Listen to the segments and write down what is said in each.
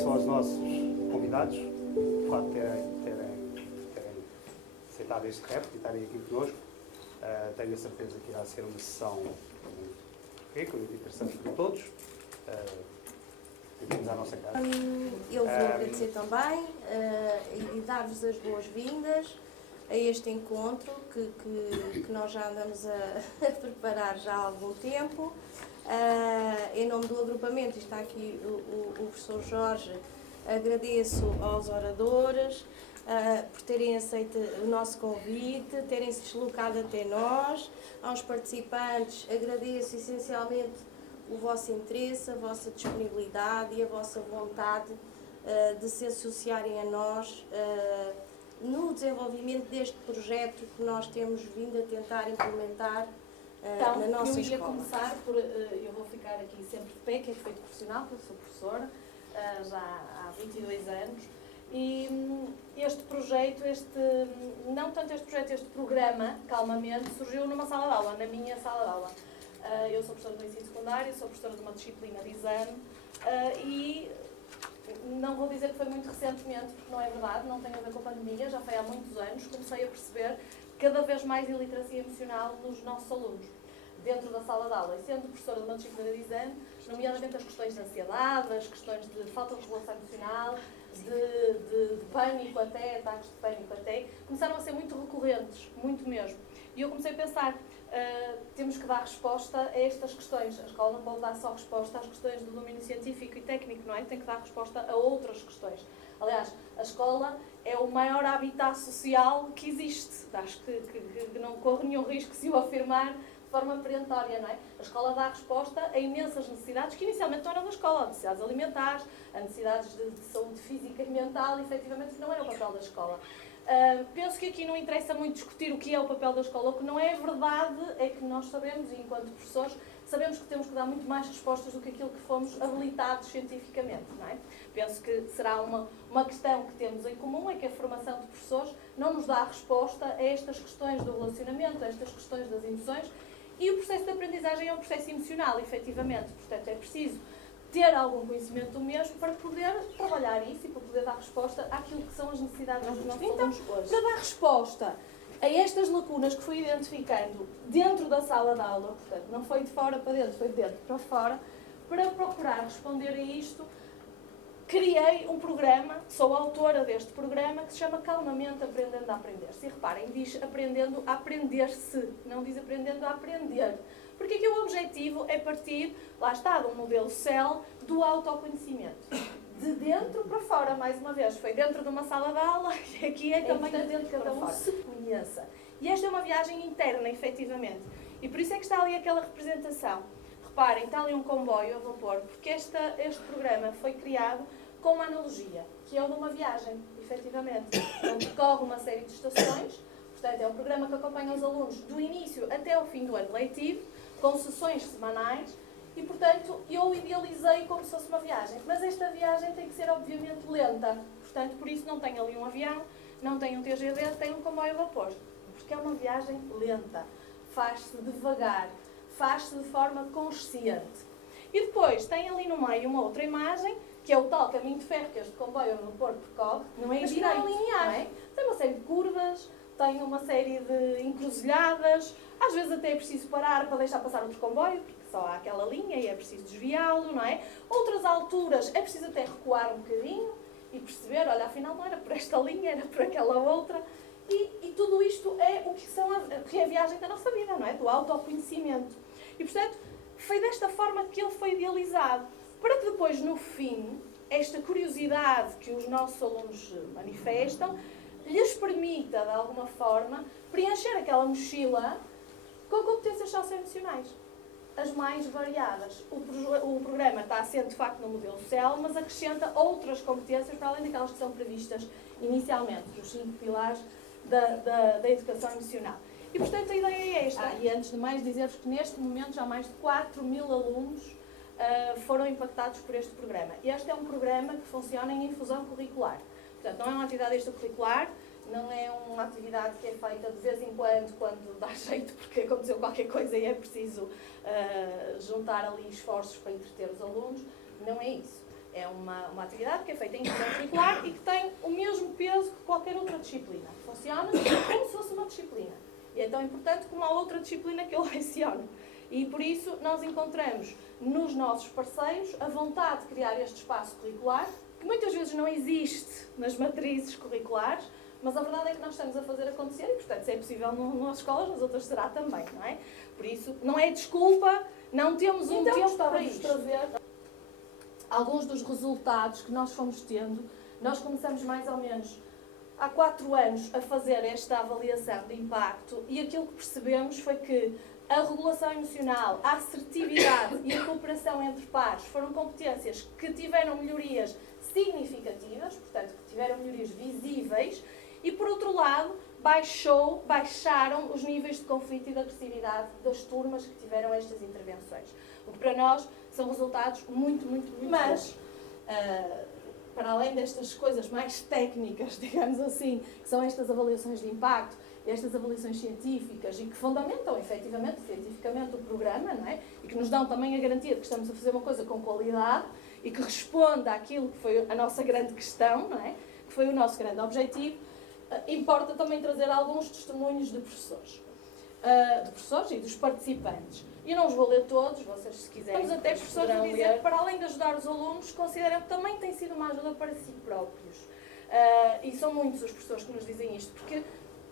agradeço aos nossos convidados por facto terem aceitado este repto e estarem aqui connosco. Tenho a certeza que irá ser uma sessão muito rica e interessante para todos. Bem-vindos à nossa casa. Eu vou agradecer também e dar-vos as boas-vindas a este encontro que nós já andamos a preparar já há algum tempo. Em nome do agrupamento, está aqui o professor Jorge, agradeço aos oradores por terem aceito o nosso convite, terem se deslocado até nós. Aos participantes, agradeço essencialmente o vosso interesse, a vossa disponibilidade e a vossa vontade de se associarem a nós no desenvolvimento deste projeto que nós temos vindo a tentar implementar na nossa eu ia escola. começar por, eu vou ficar aqui sempre de pé, que é efeito profissional, porque eu sou professora já há 22 anos, e este projeto, não tanto este projeto, este programa, Calmamente, surgiu numa sala de aula, na minha sala de aula. Eu sou professora do ensino secundário, sou professora de uma disciplina de exame e não vou dizer que foi muito recentemente, porque não é verdade, não tem a ver com a pandemia, já foi há muitos anos, comecei a perceber cada vez mais iliteracia emocional nos nossos alunos, dentro da sala de aula. E sendo professora de uma disciplina de exame, nomeadamente as questões de ansiedade, as questões de falta de regulação emocional, de pânico até, ataques de pânico até, começaram a ser muito recorrentes, muito mesmo. E eu comecei a pensar, temos que dar resposta a estas questões. A escola não pode dar só resposta às questões do domínio científico e técnico, não é? Tem que dar resposta a outras questões. Aliás, a escola é o maior habitat social que existe. Acho que não corre nenhum risco se o afirmar de forma perentória, não é? A escola dá resposta a imensas necessidades que inicialmente não eram da escola, a necessidades alimentares, a necessidades de saúde física e mental, efetivamente, que não era o papel da escola. Penso que aqui não interessa muito discutir o que é o papel da escola. O que não é verdade é que nós sabemos, e enquanto professores, sabemos que temos que dar muito mais respostas do que aquilo que fomos habilitados cientificamente, não é? Penso que será uma questão que temos em comum, é que a formação de professores não nos dá resposta a estas questões do relacionamento, a estas questões das emoções, e o processo de aprendizagem é um processo emocional, efetivamente. Portanto, é preciso ter algum conhecimento do mesmo para poder trabalhar isso e para poder dar resposta àquilo que são as necessidades dos nossos alunos hoje. Para dar resposta a estas lacunas que fui identificando dentro da sala de aula, portanto, não foi de fora para dentro, foi de dentro para fora, para procurar responder a isto, criei um programa, sou autora deste programa, que se chama Calmamente Aprendendo a Aprender-se. E reparem, diz aprendendo a aprender-se, não diz aprendendo a aprender. Porque aqui o objetivo é partir, lá está, de um modelo CEL, do autoconhecimento. De dentro para fora, mais uma vez. Foi dentro de uma sala de aula e aqui é também de dentro que cada um se conheça. E esta é uma viagem interna, efetivamente. E por isso é que está ali aquela representação. Reparem, está ali um comboio a vapor, porque este programa foi criado com uma analogia, que é o de uma viagem, efetivamente. Onde percorre uma série de estações. Portanto, é um programa que acompanha os alunos do início até ao fim do ano letivo, com sessões semanais, e, portanto, eu idealizei como se fosse uma viagem. Mas esta viagem tem que ser, obviamente, lenta. Portanto, por isso não tem ali um avião, não tem um TGV, tem um comboio a vapor. Porque é uma viagem lenta. Faz-se devagar, faz-se de forma consciente. E depois tem ali no meio uma outra imagem, que é o tal caminho de ferro que este comboio a vapor percorre, não é direito, linear, não é? Tem uma série de curvas, tem uma série de encruzilhadas, às vezes até é preciso parar para deixar passar outro comboio, porque só há aquela linha e é preciso desviá-lo, não é? Outras alturas é preciso até recuar um bocadinho e perceber, olha, afinal não era por esta linha, era por aquela outra. E tudo isto é o que é a viagem da nossa vida, não é? Do autoconhecimento. E, portanto, foi desta forma que ele foi idealizado, para que depois, no fim, esta curiosidade que os nossos alunos manifestam, lhes permita, de alguma forma, preencher aquela mochila com competências socioemocionais, as mais variadas. O programa está assente, de facto, no modelo CEL, mas acrescenta outras competências, para além daquelas que são previstas inicialmente, os 5 pilares da educação emocional. E, portanto, a ideia é esta. E, antes de mais, dizer-vos que, neste momento, já mais de 4.000 alunos foram impactados por este programa. Este é um programa que funciona em infusão curricular. Portanto, não é uma atividade extracurricular, não é uma atividade que é feita de vez em quando dá jeito, porque aconteceu qualquer coisa e é preciso juntar ali esforços para entreter os alunos. Não é isso. É uma atividade que é feita em intervenção curricular e que tem o mesmo peso que qualquer outra disciplina. Funciona como se fosse uma disciplina. E é tão importante como a outra disciplina que eu leciono. E por isso nós encontramos nos nossos parceiros a vontade de criar este espaço curricular, que muitas vezes não existe nas matrizes curriculares, mas a verdade é que nós estamos a fazer acontecer e, portanto, se é possível nas escolas, nas outras será também, não é? Por isso, não é desculpa, não temos um tempo para isto. Trazer alguns dos resultados que nós fomos tendo. Nós começamos mais ou menos há 4 anos a fazer esta avaliação de impacto e aquilo que percebemos foi que a regulação emocional, a assertividade e a cooperação entre pares foram competências que tiveram melhorias significativas, portanto, que tiveram melhorias visíveis, e, por outro lado, baixaram os níveis de conflito e de agressividade das turmas que tiveram estas intervenções. O que para nós são resultados muito bons. Para além destas coisas mais técnicas, digamos assim, que são estas avaliações de impacto, estas avaliações científicas e que fundamentam efetivamente, cientificamente o programa, não é? E que nos dão também a garantia de que estamos a fazer uma coisa com qualidade e que responda àquilo que foi a nossa grande questão, não é? Que foi o nosso grande objetivo. Importa também trazer alguns testemunhos de professores e dos participantes. E eu não os vou ler todos, vocês se quiserem. Vamos até professores a dizer que, para além de ajudar os alunos, consideram que também tem sido uma ajuda para si próprios. E são muitos os professores que nos dizem isto, porque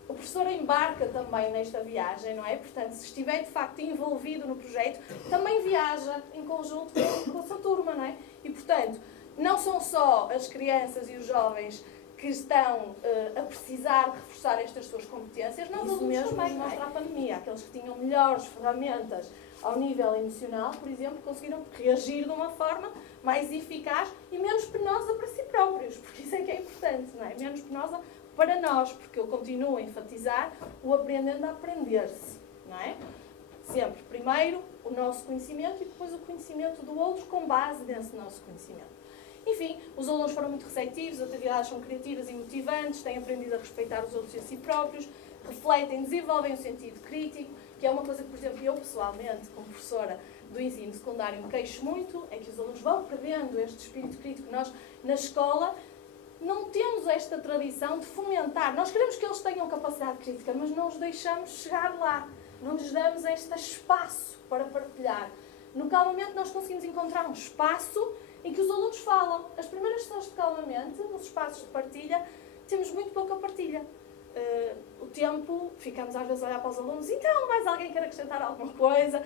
o professor embarca também nesta viagem, não é? Portanto, se estiver de facto envolvido no projeto, também viaja em conjunto com a sua turma, não é? E, portanto, não são só as crianças e os jovens que estão a precisar de reforçar estas suas competências, nós adultos mesmo também, mostra a pandemia. Aqueles que tinham melhores ferramentas ao nível emocional, por exemplo, conseguiram reagir de uma forma mais eficaz e menos penosa para si próprios, porque isso é que é importante, não é? Menos penosa para nós, porque eu continuo a enfatizar o aprendendo a aprender-se, não é? Sempre, primeiro, o nosso conhecimento e depois o conhecimento do outro com base nesse nosso conhecimento. Enfim, os alunos foram muito receptivos, as atividades são criativas e motivantes, têm aprendido a respeitar os outros e a si próprios, refletem, desenvolvem o sentido crítico, que é uma coisa que, por exemplo, eu pessoalmente, como professora do ensino secundário, me queixo muito, é que os alunos vão perdendo este espírito crítico. Nós, na escola, não temos esta tradição de fomentar. Nós queremos que eles tenham capacidade crítica, mas não os deixamos chegar lá. Não lhes damos este espaço para partilhar. No calmamento nós conseguimos encontrar um espaço em que os alunos falam. As primeiras sessões de calmamento, nos espaços de partilha, temos muito pouca partilha. O tempo, ficamos às vezes a olhar para os alunos, então, mais alguém quer acrescentar alguma coisa?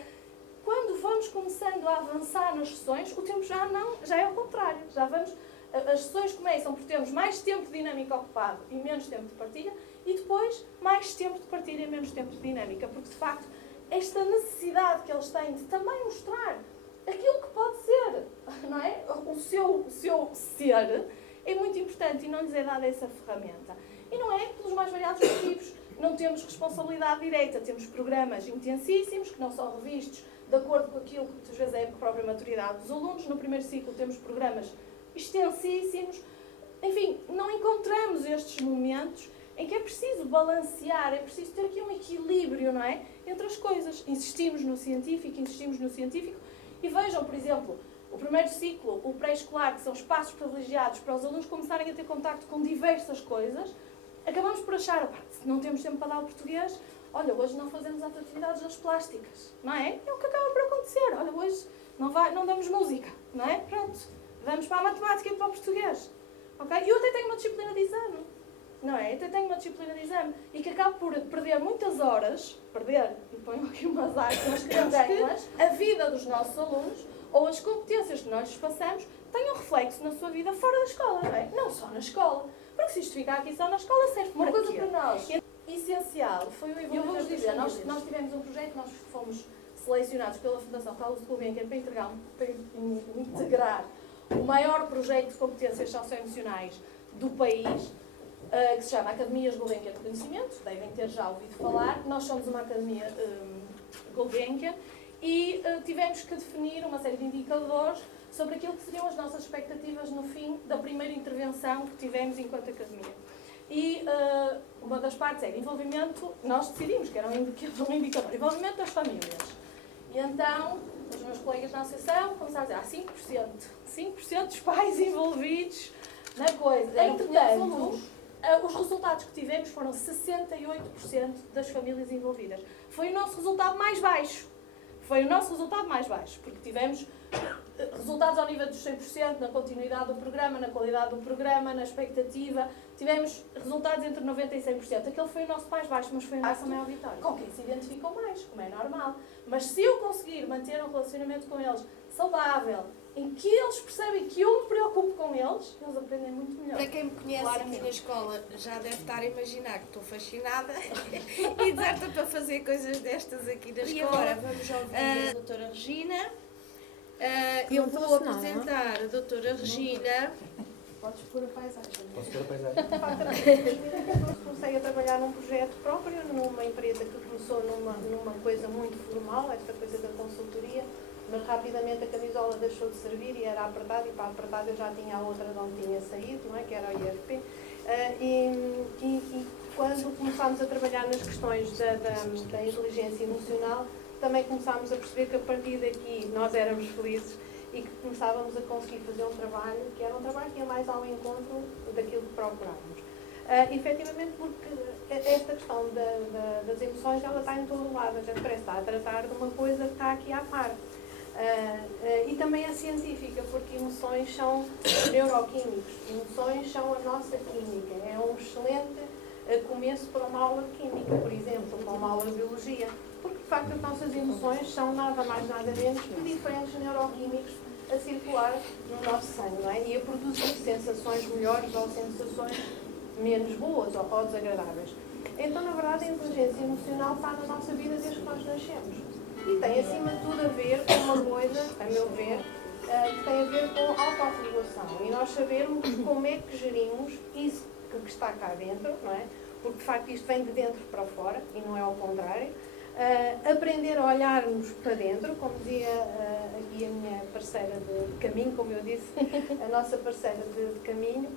Quando vamos começando a avançar nas sessões, o tempo já é ao contrário. As sessões começam por termos mais tempo de dinâmica ocupado e menos tempo de partilha, e depois mais tempo de partilha e menos tempo de dinâmica, porque de facto esta necessidade que eles têm de também mostrar aquilo que pode ser, não é? O seu ser é muito importante e não lhes é dada essa ferramenta. E não é pelos mais variados motivos. Não temos responsabilidade direta, temos programas intensíssimos que não são revistos de acordo com aquilo que muitas vezes é a própria maturidade dos alunos. No primeiro ciclo temos programas extensíssimos. Enfim, não encontramos estes momentos em que é preciso balancear, é preciso ter aqui um equilíbrio, não é? Entre as coisas. Insistimos no científico. E vejam, por exemplo, o primeiro ciclo, o pré-escolar, que são espaços privilegiados para os alunos começarem a ter contacto com diversas coisas, acabamos por achar, se não temos tempo para dar o português, olha, hoje não fazemos as atividades das plásticas, não é? É o que acaba por acontecer. Olha, hoje não damos música, não é? Pronto, vamos para a matemática e para o português. Okay? E eu até tenho uma disciplina de exame, não é? E que acabo por perder muitas horas, e ponho aqui umas áreas, nós queremos que a vida dos nossos alunos, ou as competências que nós lhes passamos, tenham reflexo na sua vida fora da escola, não é? Não só na escola. Porque se isto ficar aqui só na escola, serve para quê? Uma coisa para nós essencial foi o envolvimento. Eu vou-vos dizer, nós tivemos um projeto, nós fomos selecionados pela Fundação Carlos Gulbenkian para integrar o maior projeto de competências socioemocionais do país, que se chama Academias Gulbenkian de Conhecimento, devem ter já ouvido falar. Nós somos uma academia Gulbenkian e tivemos que definir uma série de indicadores sobre aquilo que seriam as nossas expectativas no fim da primeira intervenção que tivemos enquanto academia. E uma das partes era envolvimento, nós decidimos que era um indicador, envolvimento das famílias. E então, os meus colegas na associação começaram a dizer, 5% dos pais envolvidos na coisa. Entretanto, os resultados que tivemos foram 68% das famílias envolvidas. Foi o nosso resultado mais baixo. Porque tivemos resultados ao nível dos 100%, na continuidade do programa, na qualidade do programa, na expectativa. Tivemos resultados entre 90% e 100%. Aquele foi o nosso mais baixo, mas foi a nossa maior vitória. Com quem se identificam mais, como é normal. Mas se eu conseguir manter um relacionamento com eles saudável, em que eles percebem que eu me preocupo com eles aprendem muito melhor. Para quem me conhece aqui na escola, já deve estar a imaginar que estou fascinada e deserta para fazer coisas destas aqui na escola. E agora vamos ouvir a doutora Regina. Eu vou apresentar a doutora Regina. Podes pôr a paisagem. Posso pôr a paisagem? Comecei a trabalhar num projeto próprio, numa empresa que começou numa coisa muito formal, esta coisa da consultoria, mas rapidamente a camisola deixou de servir e era apertada, e para apertada eu já tinha a outra de onde tinha saído, não é? Que era a IRP. E quando começámos a trabalhar nas questões da inteligência emocional, também começámos a perceber que a partir daqui nós éramos felizes e que começávamos a conseguir fazer um trabalho que era um trabalho que ia mais ao encontro daquilo que procurávamos. Efetivamente, porque esta questão das emoções, ela está em todo o lado. A gente parece estar a tratar de uma coisa que está aqui à parte. E também é científica, porque emoções são neuroquímicos. Emoções são a nossa química. É um excelente começo para uma aula de química, por exemplo, para uma aula de biologia. Porque, de facto, as nossas emoções são nada mais, nada menos que diferentes neuroquímicos a circular no nosso sangue, não é? E a produzir sensações melhores ou sensações menos boas ou desagradáveis. Então, na verdade, a inteligência emocional está na nossa vida desde que nós nascemos. E tem, acima de tudo, a ver com uma coisa, a meu ver, que tem a ver com autorregulação. E nós sabermos como é que gerimos isso que está cá dentro, não é? Porque, de facto, isto vem de dentro para fora e não é ao contrário. Aprender a olhar-nos para dentro, como dizia aqui a minha parceira de caminho, como eu disse, a nossa parceira de caminho.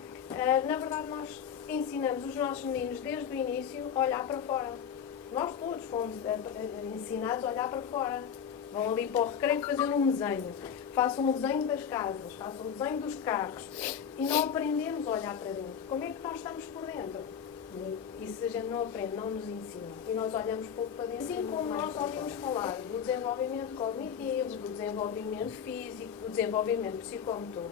Na verdade, nós ensinamos os nossos meninos desde o início a olhar para fora. Nós todos fomos ensinados a olhar para fora. Vão ali para o recreio fazer um desenho. Façam um desenho das casas, façam um desenho dos carros. E não aprendemos a olhar para dentro. Como é que nós estamos por dentro? E se a gente não aprende, não nos ensina. E nós olhamos pouco para dentro. Assim como nós ouvimos falar do desenvolvimento cognitivo, do desenvolvimento físico, do desenvolvimento psicomotor,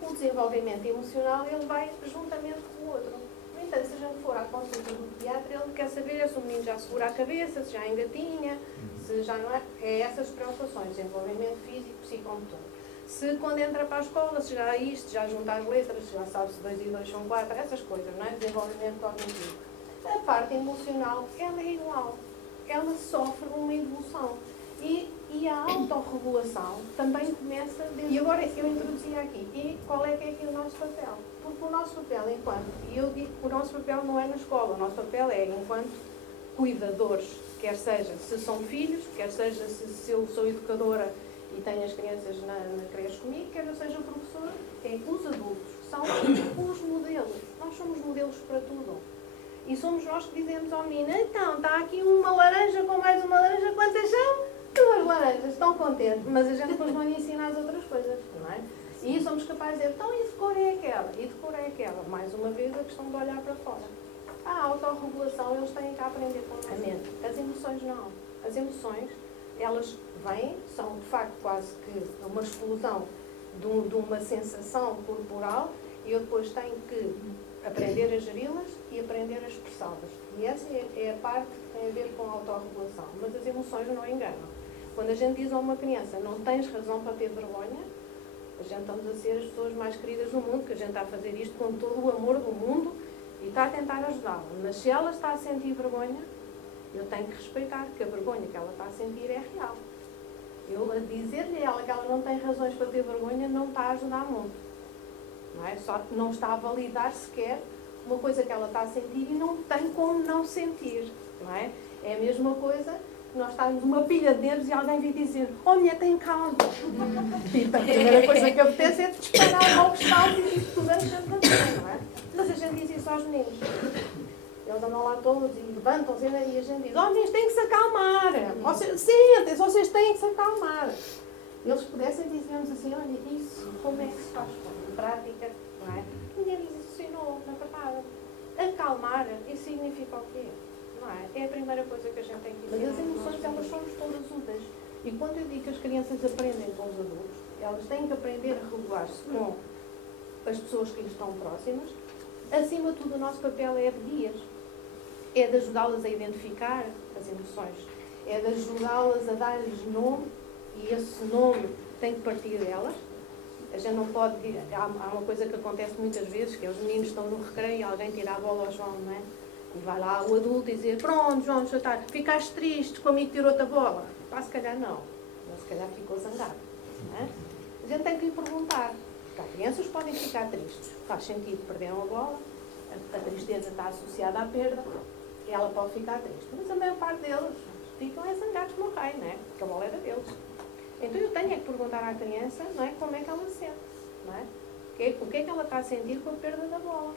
o desenvolvimento emocional, ele vai juntamente com o outro. No entanto, se a gente for à consulta do pediatra, ele quer saber se o menino já segura a cabeça, se já engatinha, se já não é. É essas preocupações, desenvolvimento físico, psicomotor. Se quando entra para a escola, se já isto, já junta as letras, se já sabe se 2 e 2 são 4, essas coisas, não é? Desenvolvimento cognitivo. A parte emocional, ela é igual. Ela sofre uma evolução. E a autorregulação também começa desde... E agora eu introduzia aqui. E qual é que é aqui o nosso papel? Porque o nosso papel e eu digo que o nosso papel não é na escola, o nosso papel é enquanto cuidadores, quer seja se são filhos, quer seja se eu sou educadora e tenho as crianças na creche comigo, quer eu seja professora, os adultos são os modelos. Nós somos modelos para tudo. E somos nós que dizemos ao menino, então, está aqui uma laranja com mais uma laranja, quantas são? 2 laranjas, estão contentes, mas a gente depois não lhe ensina as outras coisas, não é? E somos capazes de dizer, então, e de cor é aquela? E de cor é aquela? Mais uma vez, a questão de olhar para fora. A autorregulação, eles têm que aprender com a mente. As emoções não. As emoções, elas vêm, são de facto quase que uma explosão de uma sensação corporal e eu depois tenho que aprender a geri-las e aprender a expressá-las. E essa é a parte que tem a ver com a autorregulação. Mas as emoções não enganam. Quando a gente diz a uma criança, não tens razão para ter vergonha, a gente estamos a ser as pessoas mais queridas do mundo, que a gente está a fazer isto com todo o amor do mundo e está a tentar ajudá-la. Mas se ela está a sentir vergonha, eu tenho que respeitar que a vergonha que ela está a sentir é real. Eu a dizer-lhe a ela que ela não tem razões para ter vergonha não está a ajudar muito. Não é? Só não está a validar sequer uma coisa que ela está a sentir e não tem como não sentir. Não é? É a mesma coisa que nós estarmos uma pilha de dedos e alguém vir dizer, oh mulher, tem calma. E a primeira coisa que apetece é disparar logo os paus e tudo antes de fazer, não é? Mas a gente diz isso aos meninos. Eles andam lá todos e levantam-se e a gente diz, homens, têm que se acalmar. Sentem-se, vocês têm que se acalmar. Eles pudessem dizer-nos assim, olha, isso, como é que se faz em prática, não é? Ninguém lhes ensinou, na verdade. Acalmar, isso significa o quê? Não é? É a primeira coisa que a gente tem que dizer. Mas as emoções, elas são-nos todas úteis. E quando eu digo que as crianças aprendem com os adultos, elas têm que aprender a regular-se com as pessoas que lhes estão próximas. Acima de tudo, o nosso papel é de guias. É de ajudá-las a identificar as emoções. É de ajudá-las a dar-lhes nome, e esse nome tem que partir delas. A gente não pode... Há uma coisa que acontece muitas vezes, que é os meninos estão no recreio e alguém tira a bola ao João, não é? E vai lá o adulto dizer, pronto, João, já está, ficaste triste, comigo tirou-te a bola. Pá, se calhar não. Mas se calhar ficou zangado. Não é? A gente tem que lhe perguntar. Porque há crianças que podem ficar tristes. Faz sentido, perderam a bola, a tristeza está associada à perda, e ela pode ficar triste. Mas a maior parte deles ficam zangados como o rei, não é? Porque a bola era deles. Então eu tenho é que perguntar à criança, não é, como é que ela se sente, não é? O que é que ela está a sentir com a perda da bola?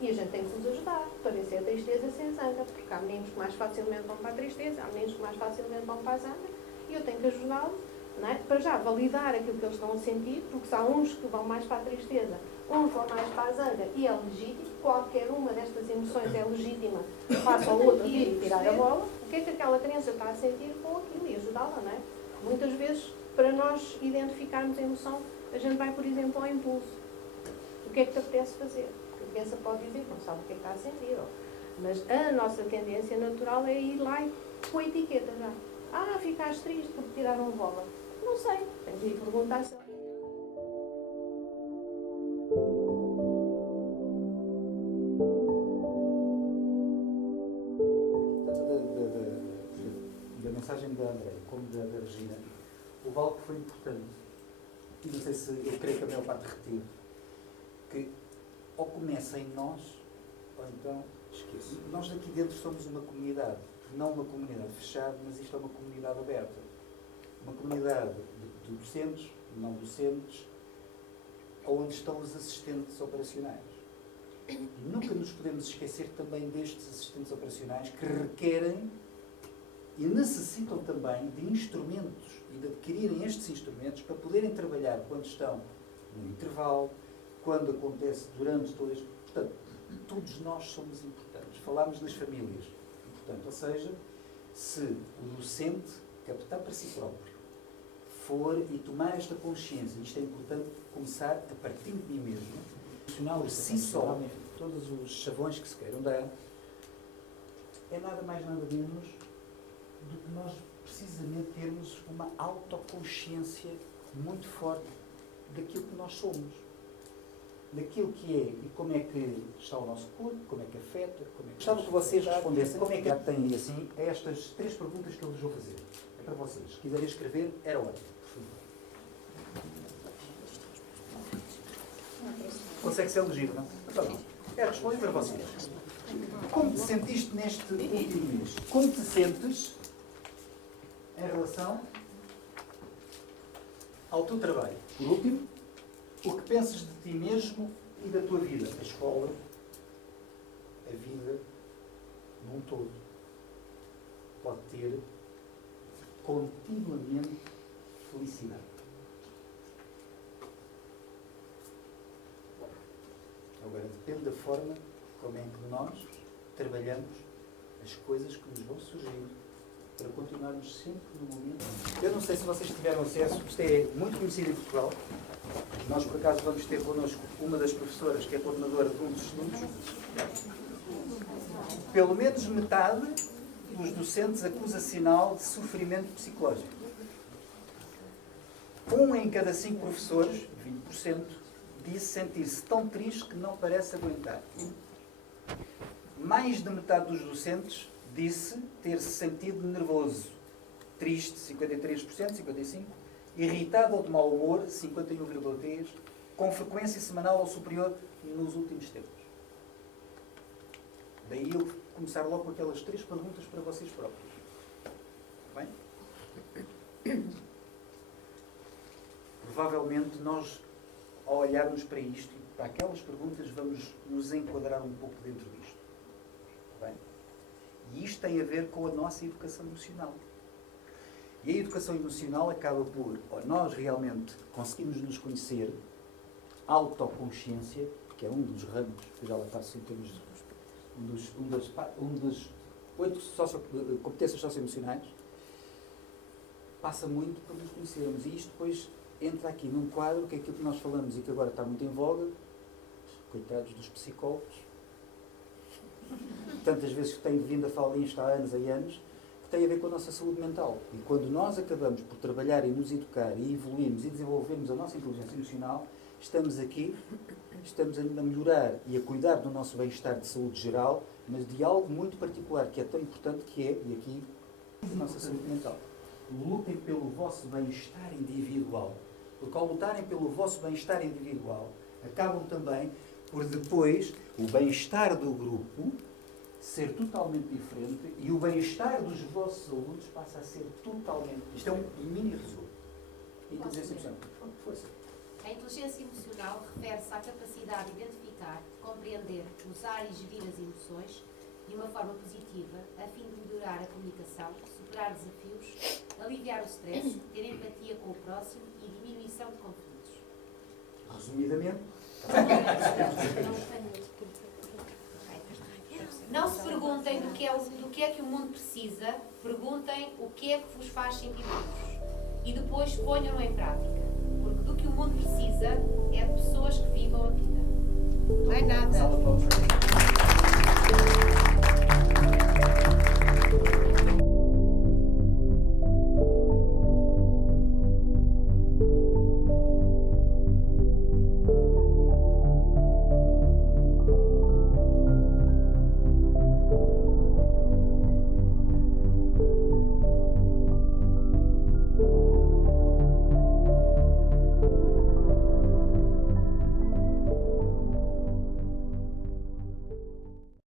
E a gente tem que nos ajudar para vencer a tristeza sem zanga, porque há meninos que mais facilmente vão para a tristeza, há meninos que mais facilmente vão para a zanga, e eu tenho que ajudá-los, não é? Para já validar aquilo que eles estão a sentir, porque se há uns que vão mais para a tristeza, uns vão mais para a zanga, e é legítimo, qualquer uma destas emoções é legítima, face ao outro vir e tirar a bola, o que é que aquela criança está a sentir com aquilo e ajudá-la, não é? Muitas vezes, para nós identificarmos a emoção, a gente vai, por exemplo, ao impulso. O que é que te apetece fazer? Porque a criança pode dizer que não sabe o que é que está a sentir. Mas a nossa tendência natural é ir lá e com a etiqueta já. Ah, ficaste triste porque tiraram a bola. Não sei. Tem que ir perguntar se... Da mensagem da André, como da Regina, houve algo que foi importante, e não sei se eu creio que a maior parte reteve, que ou começa em nós, ou então esqueço. Nós aqui dentro somos uma comunidade, não uma comunidade fechada, mas isto é uma comunidade aberta. Uma comunidade de docentes, não docentes, onde estão os assistentes operacionais. E nunca nos podemos esquecer também destes assistentes operacionais que requerem e necessitam também de instrumentos e de adquirirem estes instrumentos para poderem trabalhar quando estão no intervalo, quando acontece durante todo este... Portanto, todos nós somos importantes. Falámos das famílias. Portanto, ou seja, se o docente captar para si próprio for e tomar esta consciência, isto é importante começar a partir de mim mesmo, por si só, todos os chavões que se queiram dar, é nada mais nada menos do que nós precisamente termos uma autoconsciência muito forte daquilo que nós somos, daquilo que é e como é que está o nosso corpo, como é que afeta, como é que... Gostava que vocês respondessem como é que têm assim a estas 3 perguntas que eu lhes vou fazer. É para vocês. Se quiserem escrever, era ótimo. Consegue ser elegido, não? Então, não. É responder para vocês. Como te sentiste neste último mês? Como te sentes em relação ao teu trabalho? Por último, o que pensas de ti mesmo e da tua vida? A escola, a vida, num todo, pode ter continuamente felicidade. Agora, depende da forma como é que nós trabalhamos as coisas que nos vão surgir para continuarmos sempre no momento. Eu não sei se vocês tiveram acesso, isto é muito conhecido em Portugal. Nós, por acaso, vamos ter connosco uma das professoras que é coordenadora de um dos estudos. Pelo menos metade dos docentes acusa sinal de sofrimento psicológico. 1 em cada 5 professores, 20%, disse sentir-se tão triste que não parece aguentar. Mais de metade dos docentes disse ter-se sentido nervoso, triste, 53%, 55%, irritado ou de mau humor, 51,3%, com frequência semanal ou superior nos últimos tempos. Daí eu começar logo com aquelas 3 perguntas para vocês próprios. Bem? Provavelmente nós, ao olharmos para isto, para aquelas perguntas, vamos nos enquadrar um pouco dentro disto. Bem? E isto tem a ver com a nossa educação emocional. E a educação emocional acaba por, ou nós realmente conseguimos nos conhecer, autoconsciência, que é um dos ramos, que eu já lá passo em termos de um das 8 competências socioemocionais, passa muito por nos conhecermos. E isto depois entra aqui num quadro que é aquilo que nós falamos e que agora está muito em voga, coitados dos psicólogos, tantas vezes que tenho vindo a falar nisto há anos e anos, que tem a ver com a nossa saúde mental. E quando nós acabamos por trabalhar e nos educar e evoluirmos e desenvolvermos a nossa inteligência emocional, estamos aqui, estamos a melhorar e a cuidar do nosso bem-estar de saúde geral, mas de algo muito particular que é tão importante que é, e aqui, a nossa saúde mental. Lutem pelo vosso bem-estar individual, porque ao lutarem pelo vosso bem-estar individual, acabam também por depois o bem-estar do grupo ser totalmente diferente e o bem-estar dos vossos alunos passa a ser totalmente... Isto é um mini resumo. Inteligência emocional. Força. A inteligência emocional refere-se à capacidade de identificar, compreender, usar e gerir as emoções de uma forma positiva, a fim de melhorar a comunicação, superar desafios, aliviar o stress, ter empatia com o próximo e diminuição de conflitos. Resumidamente, Não se perguntem do que é que o mundo precisa, perguntem o que é que vos faz sentir vivos e depois ponham-no em prática, porque do que o mundo precisa é de pessoas que vivam a vida. Não é nada.